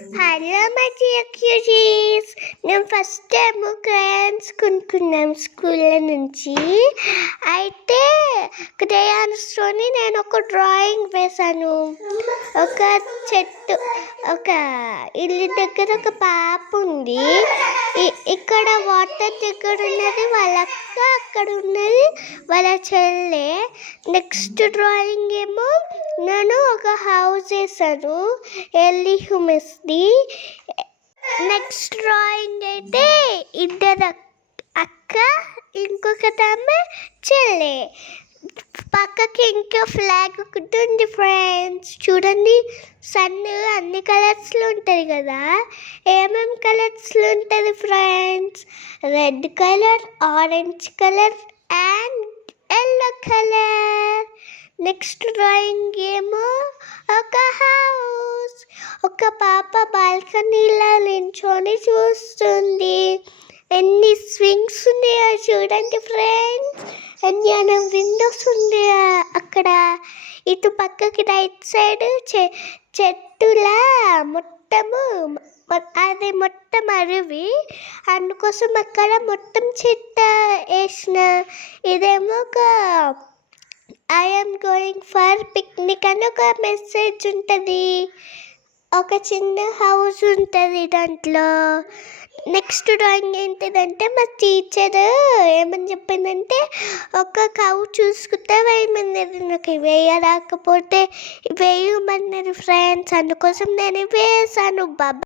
Hello my dear cuties. మేము first time crayons కొనుక్కున్నాం స్కూల్లో నుంచి. అయితే క్రయాన్స్తోని నేను ఒక డ్రాయింగ్ వేశాను. ఒక చెట్టు, ఒక ఇల్లు దగ్గర ఒక పాప ఉంది. ఇక్కడ వాటర్ దగ్గర ఉన్నది వాళ్ళ అక్క, అక్కడ ఉన్నది వాళ్ళ చెల్లె. నెక్స్ట్ డ్రాయింగ్ ఏమో నేను ఒక హౌస్ వేసాను, ఎల్లి హ్యూమస్ది. నెక్స్ట్ డ్రాయింగ్ అయితే ఇద్దరు అక్క, ఇంకొకటేమో చెల్లె. పక్కకి ఇంకా ఫ్లాగ్ ఒకటి ఉంది ఫ్రెండ్స్. చూడండి, సన్ అన్ని కలర్స్లో ఉంటుంది కదా. ఏమేమి కలర్స్లో ఉంటుంది friends? Red colour, orange colour and yellow colour. Next drawing ఏమో ఒక హౌస్. ఒక పాప బాల్కనీలో నించొని చూస్తుంది. ఎన్ని స్వింగ్స్ ఉన్నాయో చూడండి ఫ్రెండ్స్. ఎన్ని విండోస్ ఉంది అక్కడ. ఇటు పక్కకి రైట్ సైడ్ చెట్టులా మొత్తము, అది మొత్తం అడవి, అందుకోసం అక్కడ మొత్తం చెట్టు వేసిన. ఇదేమో ఒక ఐఎమ్ గోయింగ్ ఫర్ పిక్నిక్ అని ఒక మెసేజ్ ఉంటుంది. ఒక చిన్న హౌస్ ఉంటుంది దాంట్లో. నెక్స్ట్ డ్రాయింగ్ ఏంటిదంటే, మా టీచర్ ఏమని చెప్పిందంటే ఒక కౌ చూసుకుంటే వేయమన్నది. నాకు వేయరాకపోతే వేయమన్నది ఫ్రెండ్స్. అందుకోసం నేను వేసాను. బాబా.